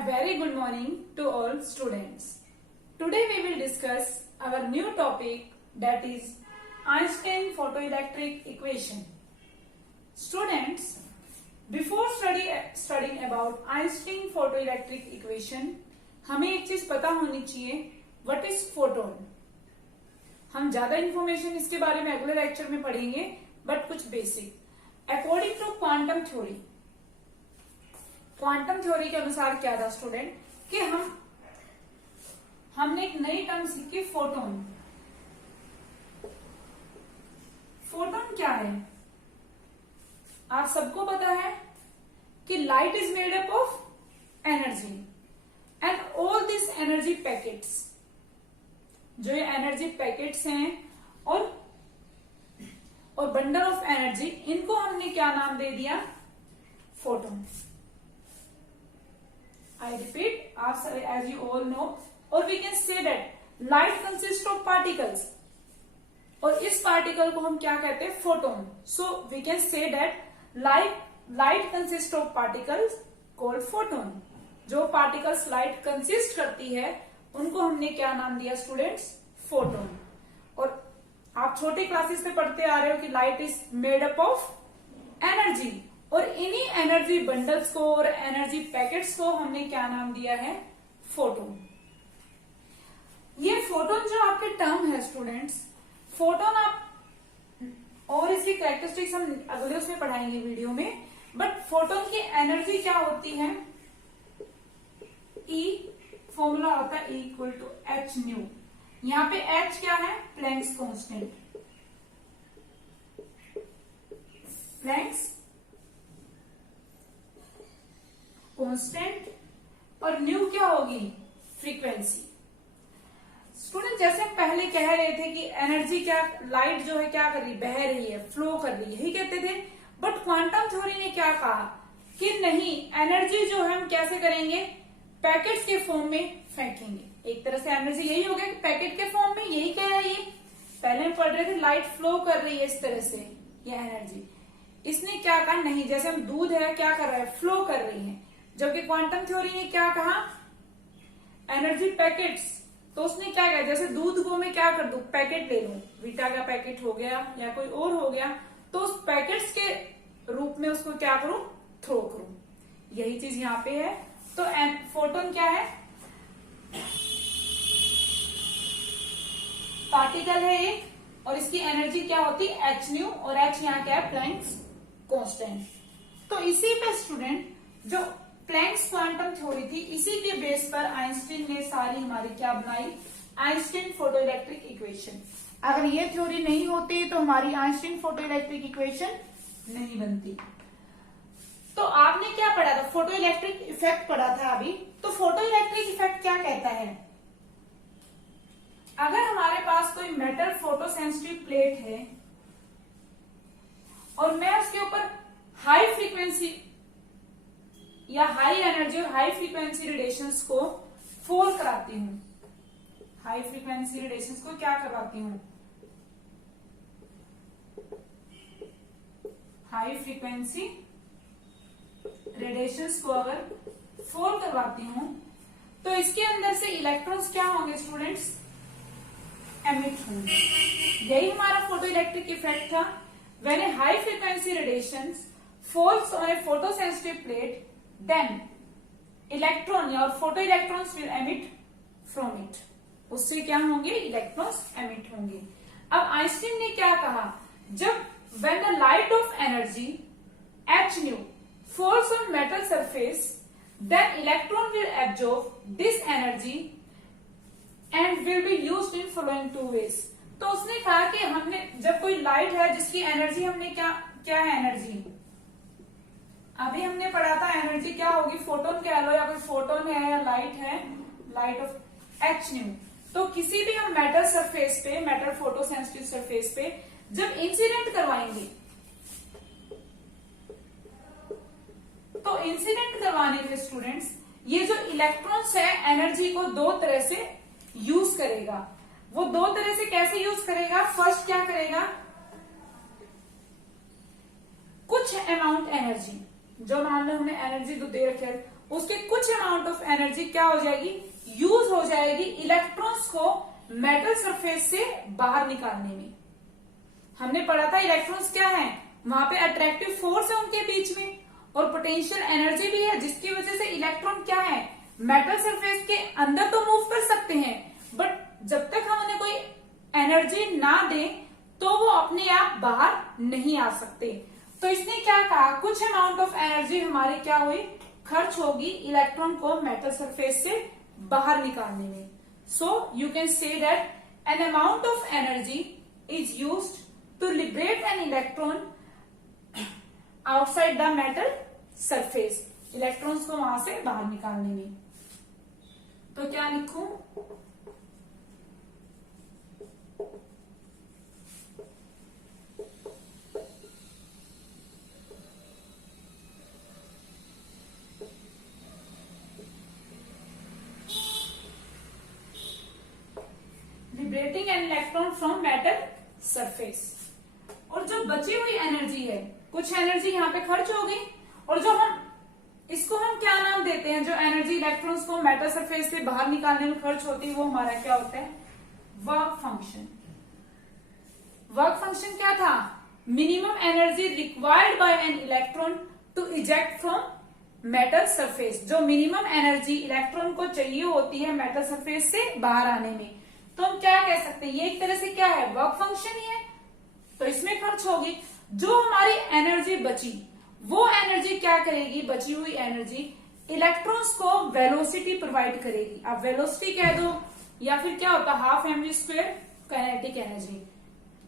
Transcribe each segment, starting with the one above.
A very good morning to all students. Today we will discuss our new topic, that is Einstein photoelectric equation. Students, before studying about Einstein photoelectric equation, हमें एक चीज पता होनी चाहिए, what is photon. हम ज्यादा information इसके बारे में अगले लेक्चर में पढ़ेंगे, बट कुछ basic. According to quantum theory के अनुसार क्या था स्टूडेंट कि हमने एक नई टर्म सीखी, फोटोन. फोटोन क्या है? आप सबको पता है कि light is made up of energy and all this energy packets, जो ये एनर्जी पैकेट्स हैं और बंडल ऑफ एनर्जी, इनको हमने क्या नाम दे दिया? Photon. I repeat, as you all know, or we can say that light consists of particles. और इस पार्टिकल को हम क्या कहते हैं? Photon. So we can say that light consists of particles called photon. जो पार्टिकल्स लाइट कंसिस्ट करती है उनको हमने क्या नाम दिया स्टूडेंट्स? फोटोन. और आप छोटे क्लासेस में पढ़ते आ रहे हो कि light is made up of energy, और इन्हीं एनर्जी बंडल्स को और एनर्जी पैकेट्स को हमने क्या नाम दिया है? फोटोन. ये फोटोन जो आपके टर्म है स्टूडेंट्स, फोटोन आप और इसकी कैरेक्टरिस्टिक्स हम अगले उसमें पढ़ाएंगे वीडियो में, बट फोटोन की एनर्जी क्या होती है? E फॉर्मूला होता है E equal to H nu. यहां पे H क्या है? Planck's constant. प्लैंक्स कांस्टेंट और न्यू क्या होगी? फ्रीक्वेंसी. स्टूडेंट, जैसे हम पहले कह रहे थे कि एनर्जी क्या, लाइट जो है क्या कर रही? बह रही है, फ्लो कर रही है, यही कहते थे. बट क्वांटम थ्योरी ने क्या कहा कि नहीं, एनर्जी जो है हम कैसे करेंगे? पैकेट्स के फॉर्म में फेंकेंगे. एक तरह से एनर्जी यही हो गया कि पैकेट के फॉर्म में, यही कह रही है. पहले हम पढ़ रहे थे लाइट फ्लो कर रही है इस तरह से, ये एनर्जी. इसने क्या कहा? नहीं, जैसे हम दूध है क्या कर रहा है? फ्लो कर रही है. जबकि क्वांटम थ्योरी ने क्या कहा? Energy packets. तो उसने क्या कहा? जैसे दूध को मैं क्या कर दूं? पैकेट ले लूं, वीटा का पैकेट हो गया या कोई और हो गया, तो उस पैकेट्स के रूप में उसको क्या करूं? थ्रो करूं. यही चीज यहाँ पे है. तो फोटोन क्या है? पार्टिकल है एक, और इसकी एनर्जी क्या होती है? एच न्यू, और एच यहाँ क्या है? Planck's constant. तो इसी पे स्टूडेंट जो प्लैंक्स क्वांटम थ्योरी थी, इसी के बेस पर आइंस्टीन ने सारी हमारी क्या बनाई? Einstein photoelectric equation. अगर ये थ्योरी नहीं होती तो हमारी आइंस्टीन फोटोइलेक्ट्रिक इक्वेशन नहीं बनती. तो आपने क्या पढ़ा था? फोटोइलेक्ट्रिक इफेक्ट पढ़ा था अभी. तो फोटोइलेक्ट्रिक इफेक्ट क्या कहता है? अगर हमारे पास कोई मेटल फोटोसेंसिटिव प्लेट है और मैं उसके ऊपर हाई फ्रीक्वेंसी या हाई एनर्जी और हाई फ्रीक्वेंसी रेडिएशंस को फॉल कराती हूं, हाई फ्रीक्वेंसी रेडिएशंस को क्या करवाती हूं? हाई फ्रीक्वेंसी रेडिएशंस को अगर फॉल करवाती हूं तो इसके अंदर से इलेक्ट्रॉन्स क्या होंगे स्टूडेंट्स? एमिट होंगे. यही हमारा फोटोइलेक्ट्रिक इफेक्ट था. When a high frequency radiations falls on a photosensitive plate, then electron या photo electrons will emit from it. उससे क्या होंगे? इलेक्ट्रॉन्स एमिट होंगे. अब आइंस्टीन ने क्या कहा? जब when the light of energy H new falls on metal surface, then electron will absorb this energy and will be used in following two ways. तो उसने कहा कि हमने जब कोई लाइट है जिसकी एनर्जी हमने क्या है? एनर्जी अभी हमने पढ़ा था. एनर्जी क्या होगी? फोटोन कह लो या कोई फोटोन है या लाइट है, लाइट ऑफ एच न्यू. तो किसी भी हम मेटल सरफेस पे, मेटल फोटोसेंसिटिव सरफेस पे जब इंसिडेंट करवाएंगे, तो इंसिडेंट करवाने के स्टूडेंट्स ये जो इलेक्ट्रॉन्स है एनर्जी को दो तरह से यूज करेगा. वो दो तरह से कैसे यूज करेगा? फर्स्ट क्या करेगा? कुछ अमाउंट एनर्जी जो मान लो हमने एनर्जी दे रखे उसके कुछ अमाउंट ऑफ एनर्जी क्या हो जाएगी, यूज हो जाएगी इलेक्ट्रॉन्स को मेटल सरफेस से बाहर निकालने में। हमने पढ़ा था इलेक्ट्रॉन्स क्या है, वहां पे अट्रैक्टिव फोर्स है उनके बीच में और पोटेंशियल एनर्जी भी है, जिसकी वजह से इलेक्ट्रॉन क्या है, मेटल सरफेस के अंदर तो मूव कर सकते हैं, बट जब तक हम उन्हें कोई एनर्जी ना दें तो वो अपने आप बाहर नहीं आ सकते। तो इसने क्या कहा, कुछ अमाउंट ऑफ एनर्जी हमारी क्या हुई, खर्च होगी इलेक्ट्रॉन को मेटल सरफेस से बाहर निकालने में। So you can say that an amount of energy is used to liberate an electron outside the metal surface, electrons को वहां से बाहर निकालने में। तो क्या लिखूं, liberating an electron from metal surface. और जो बची हुई एनर्जी है, कुछ एनर्जी यहाँ पे खर्च हो गई, और जो हम इसको हम क्या नाम देते हैं, जो एनर्जी इलेक्ट्रॉन्स को मेटल सरफेस से बाहर निकालने में खर्च होती है, वो हमारा क्या होता है, वर्क फंक्शन। वर्क फंक्शन क्या था, minimum energy required by an electron to eject from metal surface. जो मिनिमम एनर्जी इलेक्ट्रॉन को चाहिए होती है मेटल सरफेस से बाहर आने में, तो हम क्या कह सकते हैं, ये एक तरह से क्या है, वर्क फंक्शन ही है। तो इसमें खर्च होगी, जो हमारी एनर्जी बची वो एनर्जी क्या करेगी, बची हुई एनर्जी इलेक्ट्रॉन्स को वेलोसिटी प्रोवाइड करेगी। आप वेलोसिटी कह दो या फिर क्या होता है, half mv square kinetic energy.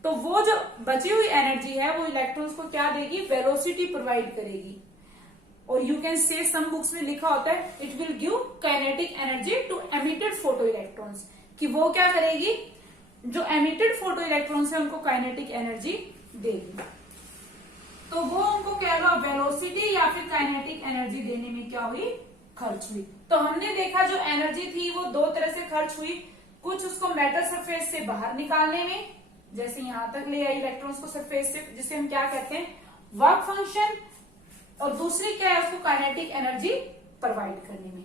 तो वो जो बची हुई एनर्जी है वो इलेक्ट्रॉन्स को क्या देगी, वेलोसिटी प्रोवाइड करेगी। और यू कैन से सम बुक्स में लिखा होता है it will give kinetic energy to emitted photo electrons, कि वो क्या करेगी, जो एमिटेड फोटो इलेक्ट्रॉन्स है उनको काइनेटिक एनर्जी देगी। तो वो उनको क्या होगा, वेलोसिटी या फिर काइनेटिक एनर्जी देने में क्या हुई, खर्च हुई। तो हमने देखा जो एनर्जी थी वो दो तरह से खर्च हुई, कुछ उसको मेटल सरफेस से बाहर निकालने में, जैसे यहां तक ले आई इलेक्ट्रॉन्स को सरफेस से, जिसे हम क्या कहते हैं, वर्क फंक्शन, और दूसरी क्या है, उसको काइनेटिक एनर्जी प्रोवाइड करने में।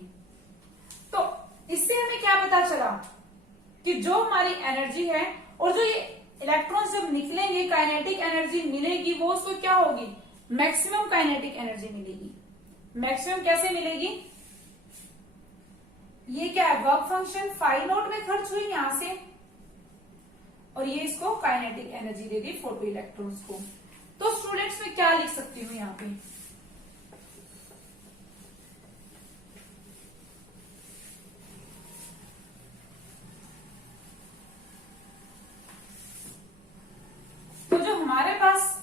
तो इससे हमें क्या पता चला कि जो हमारी एनर्जी है और जो ये इलेक्ट्रॉन्स जब निकलेंगे काइनेटिक एनर्जी मिलेगी, वो उसको क्या होगी, मैक्सिमम काइनेटिक एनर्जी मिलेगी। मैक्सिमम कैसे मिलेगी, ये क्या है, वर्क फंक्शन फाई नॉट में खर्च हुई यहां से, और ये इसको काइनेटिक एनर्जी दे दी फोटो इलेक्ट्रॉन्स को। तो स्टूडेंट्स में क्या लिख सकती हूँ यहाँ पे, तो जो हमारे पास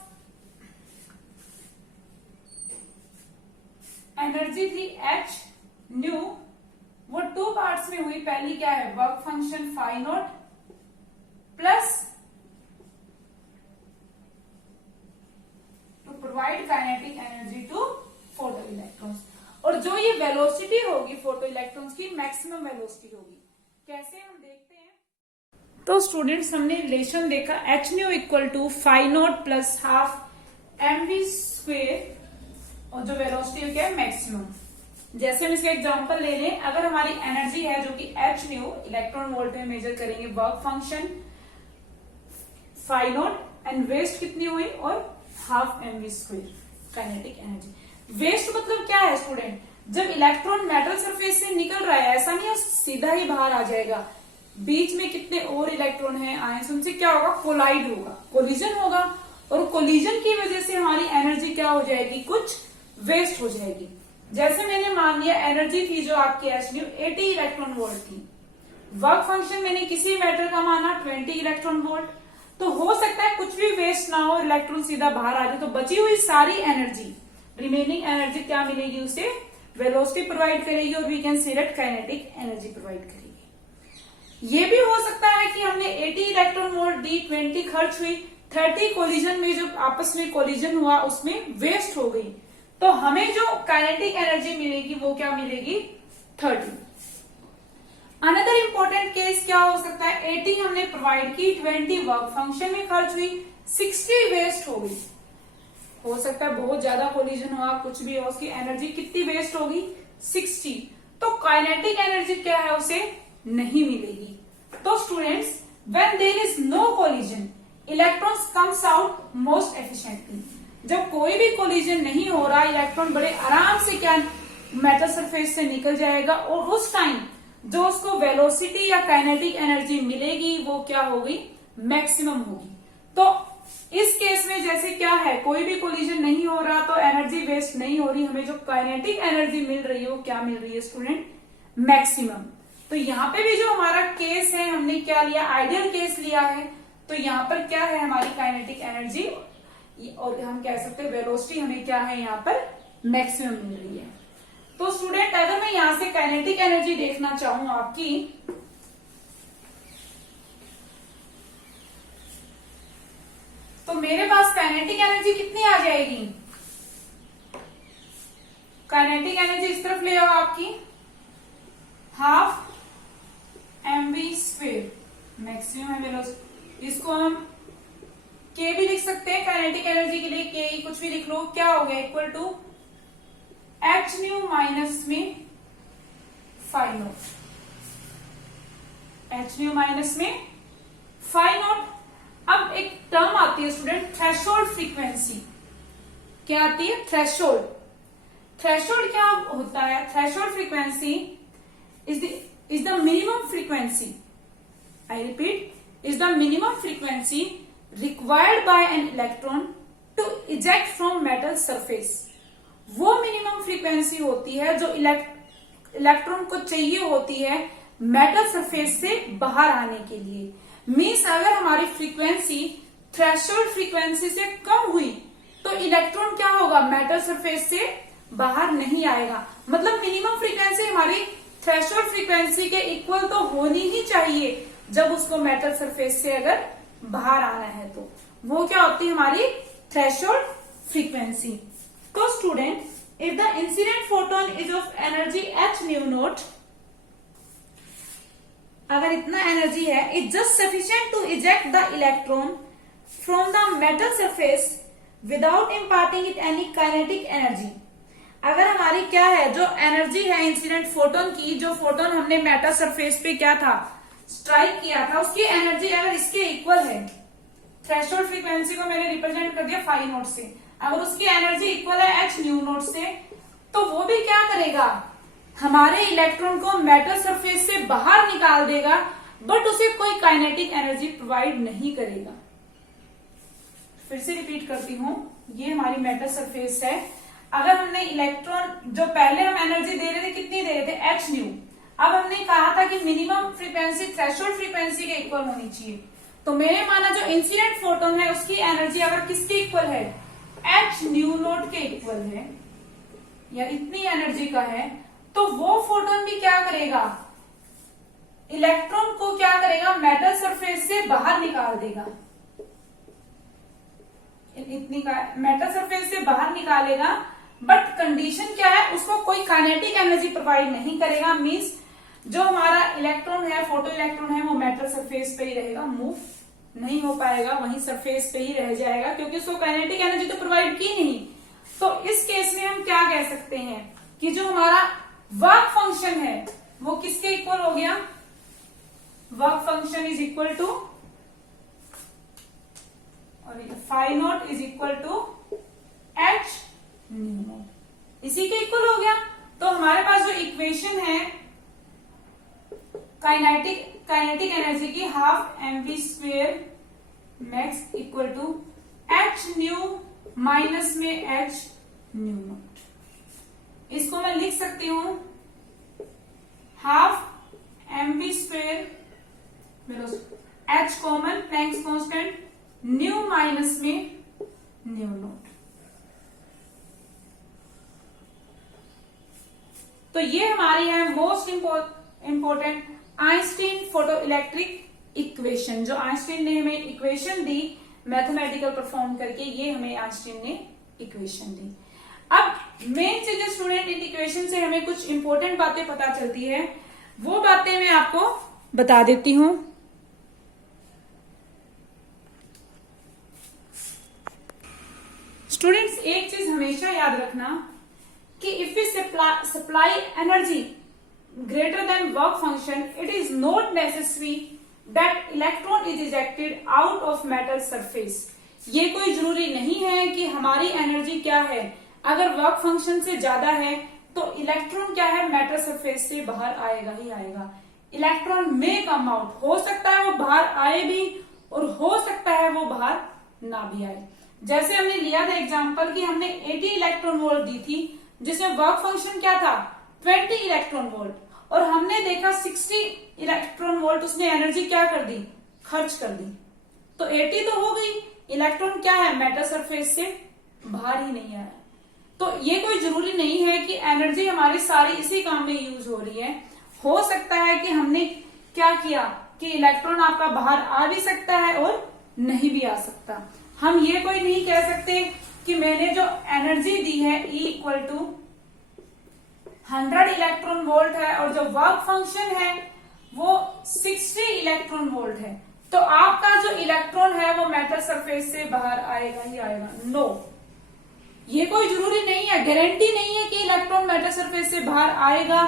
एनर्जी थी H न्यू, वो टू पार्ट्स में हुई। पहली क्या है, work function phi naught plus to provide kinetic energy to photo electrons, और जो ये वेलोसिटी होगी फोटो इलेक्ट्रॉन्स की मैक्सिमम वेलोसिटी होगी। कैसे, हम देखते हैं। तो स्टूडेंट्स हमने रिलेशन देखा, h nu equal to phi naught plus half mv square, और जो वेलोसिटी क्या है, मैक्सिमम। जैसे हम इसका एग्जांपल ले लें, अगर हमारी एनर्जी है जो कि एच न्यू, इलेक्ट्रॉन वोल्ट में मेजर करेंगे, work function phi naught and waste कितनी हुई, और half mv square kinetic energy. Waste मतलब क्या है स्टूडेंट, जब इलेक्ट्रॉन मेटल सरफेस से निकल रहा है, ऐसा नहीं है सीधा ही बाहर आ जाएगा, बीच में कितने और इलेक्ट्रॉन हैं आयंस, उनसे क्या होगा, कोलाइड होगा, कोलिजन होगा, और कोलिजन की वजह से हमारी एनर्जी क्या हो जाएगी, कुछ वेस्ट हो जाएगी। जैसे मैंने मान लिया एनर्जी थी जो आपकी एच न्यू 80 इलेक्ट्रॉन वोल्ट थी, वर्क फंक्शन मैंने किसी मेटल का माना 20 इलेक्ट्रॉन वोल्ट, तो हो सकता है कुछ भी वेस्ट ना हो, इलेक्ट्रॉन सीधा बाहर आ जाए, तो बची हुई सारी एनर्जी, रिमेनिंग एनर्जी क्या मिलेगी, उसे वेलोसिटी प्रोवाइड करेगी, और we can say that kinetic energy provide करेगी। ये भी हो सकता है कि हमने 80 इलेक्ट्रॉन वोल्ट दी, 20 खर्च हुई, 30 कोलिजन में जो आपस में कोलिजन हुआ उसमें वेस्ट हो गई, तो हमें जो काइनेटिक एनर्जी मिलेगी वो क्या मिलेगी, 30। अनदर इंपॉर्टेंट केस क्या हो सकता है, 80 हमने प्रोवाइड की, 20 वर्क फंक्शन में खर्च हुई, 60 वेस्ट हो गई। हो सकता है बहुत ज्यादा कोलिजन हुआ, कुछ भी हो, उसकी एनर्जी कितनी वेस्ट होगी, 60, तो काइनेटिक एनर्जी क्या है, उसे नहीं मिलेगी। तो students, when there is no collision electrons comes out most efficiently. जब कोई भी कोलिजन नहीं हो रहा, इलेक्ट्रॉन बड़े आराम से क्या मेटल सरफेस से निकल जाएगा, और उस टाइम जो उसको वेलोसिटी या काइनेटिक एनर्जी मिलेगी वो क्या होगी, मैक्सिमम होगी। तो इस केस में जैसे क्या है, कोई भी कोलिजन नहीं हो रहा तो एनर्जी वेस्ट नहीं हो रही, हमें जो काइनेटिक एनर्जी मिल रही है वो क्या मिल रही है स्टूडेंट, मैक्सिमम। तो यहाँ पे भी जो हमारा केस है, हमने क्या लिया, आइडियल केस लिया है। तो यहाँ पर क्या है, हमारी काइनेटिक एनर्जी, और हम कह सकते हैं वेलोसिटी हमें क्या है यहाँ पर मैक्सिमम मिल रही है। तो स्टूडेंट, अगर मैं यहां से काइनेटिक एनर्जी देखना चाहूं आपकी, तो मेरे पास काइनेटिक एनर्जी कितनी आ जाएगी, काइनेटिक एनर्जी इस तरफ ले आओ आपकी, हाफ mv², मैक्सिमम है वेलोसिटी। इसको हम के भी लिख सकते हैं काइनेटिक एनर्जी के लिए, के कुछ भी लिख लो, क्या हो गया, equal to H nu minus में phi naught, h nu minus में फाइ नॉट। अब एक टर्म आती है स्टूडेंट, थ्रेशोल्ड फ्रीक्वेंसी। क्या आती है, थ्रेशोल्ड। थ्रेशोल्ड क्या होता है, threshold frequency is the minimum frequency, I repeat, is the minimum frequency required by an electron to eject from metal surface. वो मिनिमम फ्रीक्वेंसी होती है जो इलेक्ट्रॉन को चाहिए होती है मेटल सरफेस से बाहर आने के लिए। मीन्स अगर हमारी फ्रीक्वेंसी थ्रेशोल्ड फ्रीक्वेंसी से कम हुई तो इलेक्ट्रॉन क्या होगा, मेटल सरफेस से बाहर नहीं आएगा। मतलब मिनिमम फ्रीक्वेंसी हमारी थ्रेशोल्ड फ्रीक्वेंसी के इक्वल तो होनी ही चाहिए जब उसको मेटल सरफेस से अगर बाहर आना है, तो वो क्या होती है हमारी थ्रेशोल्ड फ्रीक्वेंसी। तो student, if the incident photon is of energy h nu naught, अगर इतना एनर्जी है, it just sufficient to eject the electron from the metal surface without imparting it any kinetic energy. अगर हमारी क्या है, जो energy है इंसिडेंट फोटोन की, जो फोटोन हमने मेटल सरफेस पे क्या था, स्ट्राइक किया था, उसकी एनर्जी अगर इसके इक्वल है, थ्रेशोल्ड फ्रीक्वेंसी को मैंने रिप्रेजेंट कर दिया फाइ नॉट से, अगर उसकी एनर्जी इक्वल है h न्यू नोट से, तो वो भी क्या करेगा, हमारे इलेक्ट्रॉन को मेटल सरफेस से बाहर निकाल देगा, बट उसे कोई काइनेटिक एनर्जी प्रोवाइड नहीं करेगा। फिर से रिपीट करती हूं, ये हमारी मेटल सरफेस है। अगर हमने इलेक्ट्रॉन, जो पहले हम एनर्जी दे रहे थे, कितनी दे रहे थे, h न्यू, अब हमने कहा था कि मिनिमम फ्रीक्वेंसी थ्रेशोल्ड फ्रीक्वेंसी के इक्वल होनी चाहिए। तो मैंने माना जो इंसिडेंट फोटोन है उसकी एनर्जी अगर किसके इक्वल है, h न्यू नोट के इक्वल है, या इतनी एनर्जी का है, तो वो फोटोन भी क्या करेगा, इलेक्ट्रॉन को क्या करेगा, मेटल सरफेस से बाहर निकाल देगा। इतनी का मेटल सरफेस से बाहर निकालेगा, बट कंडीशन क्या है, उसको कोई काइनेटिक एनर्जी प्रोवाइड नहीं करेगा। मींस जो हमारा इलेक्ट्रॉन है, फोटो इलेक्ट्रॉन है, वो मेटल सरफेस पे ही रहेगा, मूव नहीं हो पाएगा, वहीं सरफेस पे ही रह जाएगा, क्योंकि उसको काइनेटिक एनर्जी तो प्रोवाइड की नहीं। तो इस केस में हम क्या कह सकते हैं कि जो हमारा वर्क फंक्शन है वो किसके इक्वल हो गया, work function is equal to, और phi naught is equal to h nu naught, इसी के इक्वल हो गया। तो हमारे पास जो इक्वेशन है काइनेटिक एनर्जी की, half mv² max equal to h nu minus में h न्यू नॉट। इसको मैं लिख सकती हूं half mv², h common, Planck's constant, nu minus में न्यू नॉट। तो ये हमारी है most important Einstein photo electric equation, जो आइंस्टीन ने हमें इक्वेशन दी मैथमेटिकल परफॉर्म करके, ये हमें आइंस्टीन ने इक्वेशन दी। अब मेन चीजें स्टूडेंट, इन इक्वेशन से हमें कुछ इंपॉर्टेंट बातें पता चलती है, वो बातें मैं आपको बता देती हूं। स्टूडेंट्स, एक चीज हमेशा याद रखना कि if we supply energy greater than work function, it is not necessary that electron is ejected out of metal surface. ये कोई जरूरी नहीं है कि हमारी एनर्जी क्या है, अगर वर्क फंक्शन से ज्यादा है तो इलेक्ट्रॉन क्या है, मेटल सरफेस से बाहर आएगा ही आएगा. इलेक्ट्रॉन में कम आउट, हो सकता है वो बाहर आए भी और हो सकता है वो बाहर ना भी आए. जैसे हमने लिया था एग्जांपल कि हमने 80 इलेक्ट्रॉन वोल्ट दी थी जिसमें वर्क फंक्शन क्या था, 20 इलेक्ट्रॉन वोल्ट, और हमने देखा 60 इलेक्ट्रॉन वोल्ट उसने एनर्जी क्या कर दी, खर्च कर दी. तो 80 तो हो गई, इलेक्ट्रॉन क्या है, मेटल सरफेस से बाहर ही नहीं आया. तो ये कोई जरूरी नहीं है कि एनर्जी हमारी सारी इसी काम में यूज हो रही है. हो सकता है कि हमने क्या किया कि इलेक्ट्रॉन आपका बाहर आ भी सकता है और नहीं भी आ सकता. हम ये कोई नहीं कह सकते कि मैंने जो एनर्जी दी है E equal to 100 electron volt है और जो वर्क फंक्शन है वो 60 इलेक्ट्रॉन वोल्ट है, तो आपका जो इलेक्ट्रॉन है वो मेटल सरफेस से बाहर आएगा ही आएगा. नो, ये कोई जरूरी नहीं है, गारंटी नहीं है कि इलेक्ट्रॉन मेटल सरफेस से बाहर आएगा.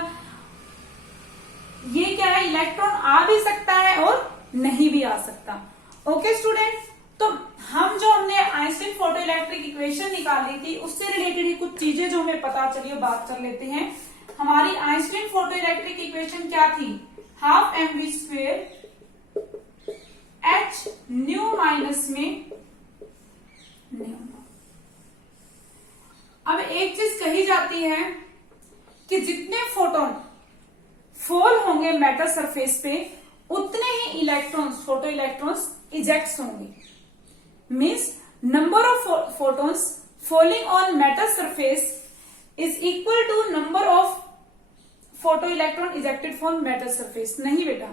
ये क्या है, इलेक्ट्रॉन आ भी सकता है और नहीं भी आ सकता. ओके स्टूडेंट्स, तो हम जो हमने आइंस्टीन फोटो इलेक्ट्रिक इक्वेशन निकाली थी उससे रिलेटेड ही कुछ चीजें जो हमें पता चली वो बात कर लेते हैं. हमारी आइंस्टीन फोटो इलेक्ट्रिक इक्वेशन क्या थी, half mv square h nu minus में न्यू. अब एक चीज कही जाती है कि जितने फोटोन फॉल होंगे मेटल सरफेस पे उतने ही इलेक्ट्रॉन्स, फोटो इलेक्ट्रॉन्स इजेक्ट होंगे. Means number of photons falling on metal surface is equal to number of photo electron ejected from metal surface. नहीं बेटा,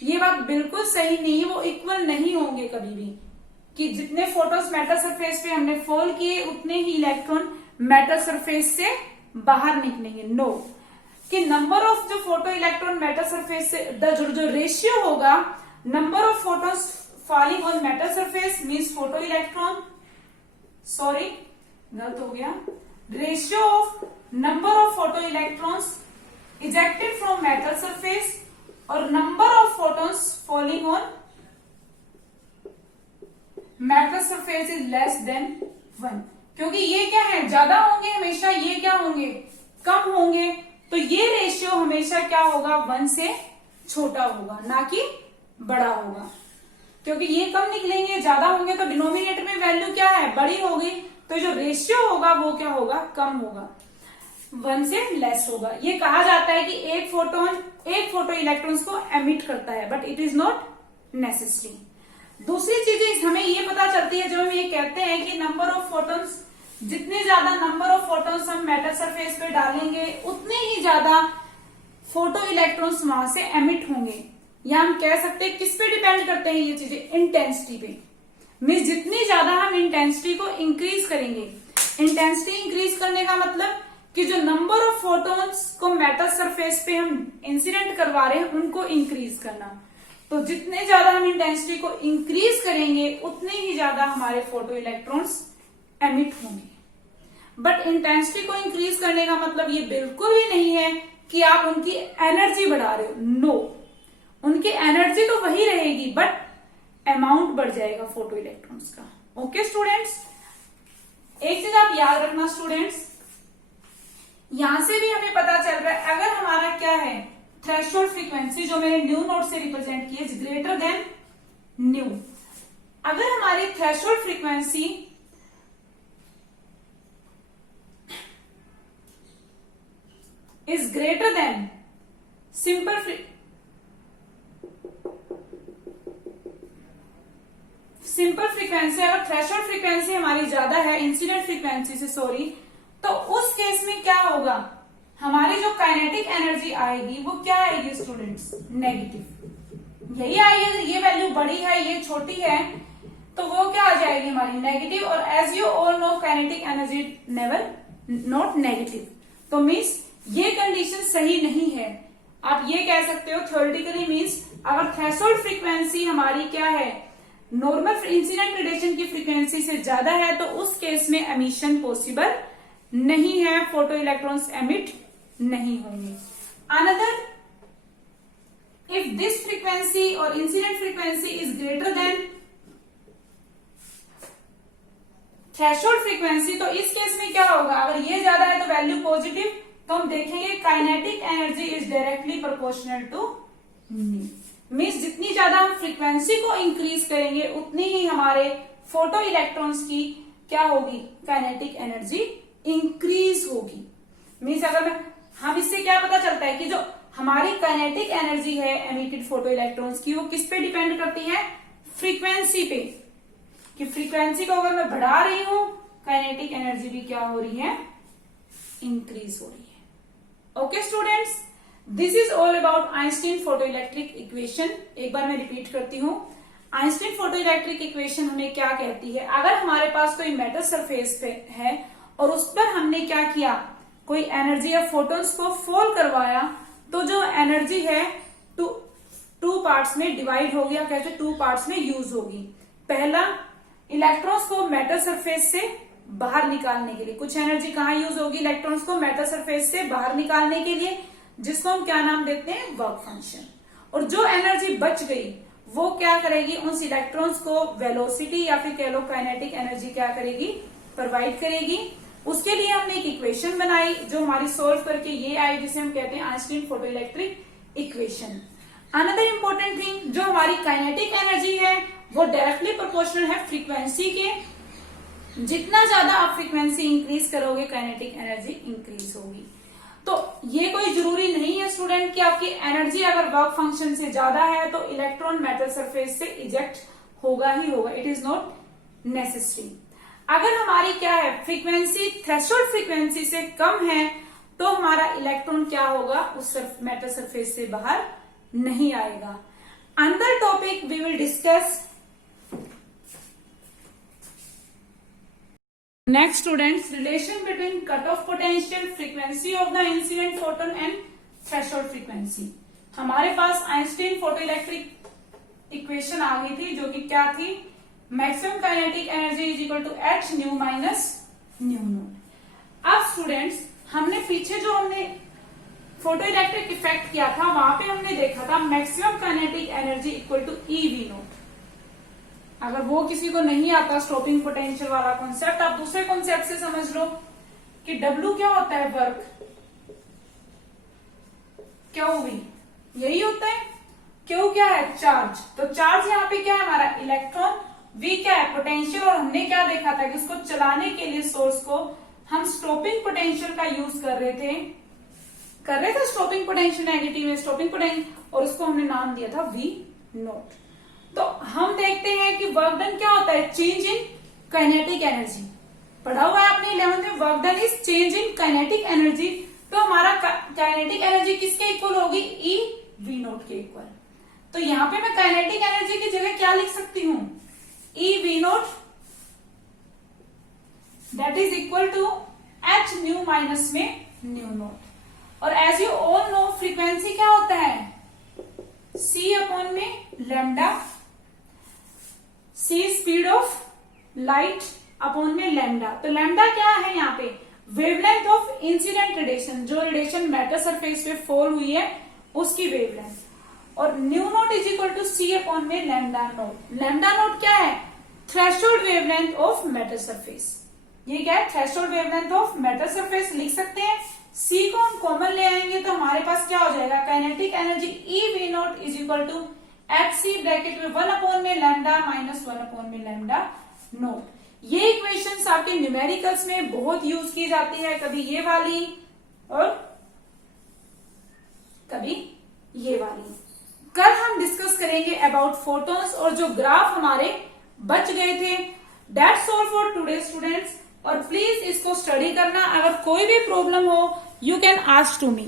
ये बात बिल्कुल सही नहीं है, वो इक्वल नहीं होंगे कभी भी कि जितने फोटोस मेटल सरफेस पे हमने फॉल किए उतने ही इलेक्ट्रॉन मेटल सरफेस से बाहर निकलेंगे. नो, कि नंबर ऑफ जो फोटो इलेक्ट्रॉन मेटल सरफेस से जो रेशियो होगा, number of photons falling on metal surface means photo electron, sorry गलत हो गया, ratio of number of photo electrons ejected from metal surface और number of photons falling on metal surface is less than 1. क्योंकि ये क्या है, ज्यादा होंगे हमेशा, ये क्या होंगे, कम होंगे, तो ये रेशियो हमेशा क्या होगा, 1 से छोटा होगा, ना कि बड़ा होगा. क्योंकि ये कम निकलेंगे, ज्यादा होंगे तो डिनोमिनेटर में वैल्यू क्या है, बड़ी होगी, तो जो रेशियो होगा वो क्या होगा, कम होगा, 1 से लेस होगा. ये कहा जाता है कि एक फोटो इलेक्ट्रॉन्स को एमिट करता है, but it is not necessary. दूसरी चीजें हमें ये पता चलती है, जब हम ये कहते हैं कि नंबर ऑफ फोटोन्स, जितने ज्यादा नंबर ऑफ फोटोन्स हम मेटल सरफेस पे डालेंगे उतने ही ज्यादा फोटो इलेक्ट्रॉन्स वहां से एमिट होंगे. या हम कह सकते हैं किस पे डिपेंड करते हैं ये चीजें, इंटेंसिटी पे. मीन्स जितनी ज्यादा हम इंटेंसिटी को इंक्रीज करेंगे, इंटेंसिटी इंक्रीज करने का मतलब कि जो नंबर ऑफ फोटोन्स को मेटल सरफेस पे हम इंसिडेंट करवा रहे हैं उनको इंक्रीज करना. तो जितने ज्यादा हम इंटेंसिटी को इंक्रीज करेंगे उतने ही ज्यादा हमारे फोटो इलेक्ट्रॉन्स एमिट होंगे. बट इंटेंसिटी को इंक्रीज करने का मतलब ये बिल्कुल भी नहीं है कि आप उनकी एनर्जी बढ़ा रहे हो. नो, उनकी एनर्जी तो वही रहेगी बट अमाउंट बढ़ जाएगा फोटो इलेक्ट्रॉन्स का. ओके स्टूडेंट्स, एक चीज आप याद रखना स्टूडेंट्स, यहां से भी हमें पता चल रहा है अगर हमारा क्या है, थ्रेशोल्ड फ्रीक्वेंसी जो मैंने न्यू नोट से रिप्रेजेंट की है, इज ग्रेटर देन न्यू. अगर हमारी threshold frequency is greater than simple frequency, अगर थ्रेशोल्ड फ्रीक्वेंसी हमारी ज्यादा है इंसिडेंट फ्रीक्वेंसी से, सॉरी, तो उस केस में क्या होगा, हमारी जो काइनेटिक एनर्जी आएगी वो क्या आएगी स्टूडेंट्स, नेगेटिव. यही आएगी. अगर ये वैल्यू बड़ी है ये छोटी है तो वो क्या आ जाएगी हमारी, नेगेटिव. और as you all know kinetic energy never not negative. तो मीन्स ये कंडीशन सही नहीं है. आप ये कह सकते हो थ्योरेटिकली, मीन्स अगर थ्रेशोल्ड फ्रीक्वेंसी हमारी क्या है, नॉर्मल इंसिडेंट रेडिएशन की फ्रीक्वेंसी से ज्यादा है तो उस केस में एमिशन पॉसिबल नहीं है, फोटो इलेक्ट्रॉन्स एमिट नहीं होंगे। अनदर, इफ दिस फ्रीक्वेंसी और incident frequency is greater then threshold frequency, तो इस केस में क्या होगा, अगर ये ज्यादा है तो वैल्यू पॉजिटिव, तो हम देखेंगे kinetic energy is directly proportional two means जितनी ज्यादा हम फ्रीक्वेंसी को इंक्रीज करेंगे उतनी ही हमारे फोटो इलेक्ट्रॉन्स की क्या होगी, काइनेटिक एनर्जी इंक्रीज होगी। मीन्स अगर हम इससे क्या पता चलता है कि जो हमारी काइनेटिक एनर्जी है एमिटेड फोटो इलेक्ट्रॉन्स की, वो किस पे डिपेंड करती है, फ्रीक्वेंसी पे, कि फ्रीक्वेंसी को अगर मैं बढ़ा रही हूं काइनेटिक एनर्जी भी क्या हो रही है, इंक्रीज हो रही है। Okay students, this is all about Einstein photo electric equation. एक बार मैं रिपीट करती हूँ, आइंस्टीन फोटो इलेक्ट्रिक इक्वेशन हमें क्या कहती है, अगर हमारे पास कोई मेटल सरफेस पे है और उस पर हमने क्या किया, कोई एनर्जी या फोटोन्स को फॉल करवाया, तो जो एनर्जी है टू पार्ट्स में डिवाइड हो गया, कैसे टू पार्ट्स में यूज होगी। पहला, इलेक्ट्रॉन्स को मेटल सरफेस से बाहर निकालने के लिए, कुछ एनर्जी कहाँ यूज होगी, इलेक्ट्रॉन्स को मेटल सरफेस से बाहर निकालने के लिए, जिसको हम क्या नाम देते हैं, वर्क फंक्शन। और जो एनर्जी बच गई वो क्या करेगी, उन इलेक्ट्रॉन्स को वेलोसिटी या फिर कह लो काइनेटिक एनर्जी क्या करेगी, प्रोवाइड करेगी। उसके लिए हमने एक इक्वेशन बनाई जो हमारी सोल्व करके ये आई, जिसे हम कहते हैं Einstein photo electric equation. Another important thing, जो हमारी काइनेटिक एनर्जी है वो डायरेक्टली प्रोपोर्शनल है फ्रीक्वेंसी के, जितना ज्यादा आप फ्रीक्वेंसी इंक्रीज करोगे काइनेटिक एनर्जी इंक्रीज होगी। तो ये कोई जरूरी नहीं है स्टूडेंट कि आपकी एनर्जी अगर वर्क फंक्शन से ज्यादा है तो इलेक्ट्रॉन मेटल सरफेस से इजेक्ट होगा ही होगा, इट इज नॉट नेसेसरी। अगर हमारी क्या है, फ्रीक्वेंसी थ्रेशोल्ड फ्रीक्वेंसी से कम है तो हमारा इलेक्ट्रॉन क्या होगा, उस मेटल सरफेस से बाहर नहीं आएगा। अंदर topic we will discuss next students, relation between cut off potential, frequency of the incident photon and threshold frequency. हमारे पास आइंस्टीन फोटो इलेक्ट्रिक इक्वेशन आ गई थी, जो कि क्या थी, maximum kinetic energy is equal to H nu minus nu naught. अब स्टूडेंट्स, हमने पीछे जो हमने फोटो इलेक्ट्रिक इफेक्ट किया था वहां पे हमने देखा था maximum kinetic energy equal to E V naught. अगर वो किसी को नहीं आता स्टॉपिंग पोटेंशियल वाला कॉन्सेप्ट, आप दूसरे कॉन्सेप्ट से समझ लो कि W क्या होता है, वर्क, क्यू वी यही होता है, क्यू क्या है, चार्ज। तो चार्ज यहाँ पे क्या है हमारा, इलेक्ट्रॉन, V क्या है, पोटेंशियल। और हमने क्या देखा था कि उसको चलाने के लिए सोर्स को हम स्टॉपिंग पोटेंशियल का यूज कर रहे थे स्टॉपिंग पोटेंशियल नेगेटिव में स्टॉपिंग पोटेंशियल, और उसको हमने नाम दिया था V नॉट। तो हम देखते हैं कि वर्क डन क्या होता है, चेंज इन काइनेटिक एनर्जी। पढ़ा हुआ है आपने 11th में, work done is change in kinetic energy. तो हमारा काइनेटिक एनर्जी किसके इक्वल होगी, ई वी नॉट के इक्वल। तो यहाँ पे मैं काइनेटिक एनर्जी की जगह क्या लिख सकती हूँ, E V naught that is equal to H nu minus में न्यू नॉट। और as you all know frequency क्या होता है, सी अपॉन में lambda, C speed of light upon में लैम्डा। तो लैम्डा क्या है यहाँ पे, वेवलेंथ ऑफ इंसिडेंट रेडिएशन, जो रेडिएशन मेटल सरफेस पे फॉल हुई है उसकी वेवलेंथ। और nu naught is equal to C upon में लैम्डा नॉट। लैम्डा नॉट क्या है, threshold wavelength of metal surface. ये क्या है, threshold wavelength of metal surface लिख सकते हैं। सी को हम कॉमन ले आएंगे तो हमारे पास क्या हो जाएगा, kinetic energy E V naught is equal to H C bracket में 1 अपॉन में लैम्डा माइनस 1 अपॉन में लैम्डा नॉट। ये इक्वेशंस आपके न्यूमेरिकल्स में बहुत यूज की जाती है, कभी ये वाली और कभी ये वाली। कल हम डिस्कस करेंगे अबाउट फोटॉन्स और जो ग्राफ हमारे बच गए थे। That's all for today students. और प्लीज इसको स्टडी करना, अगर कोई भी प्रॉब्लम हो you can ask to me.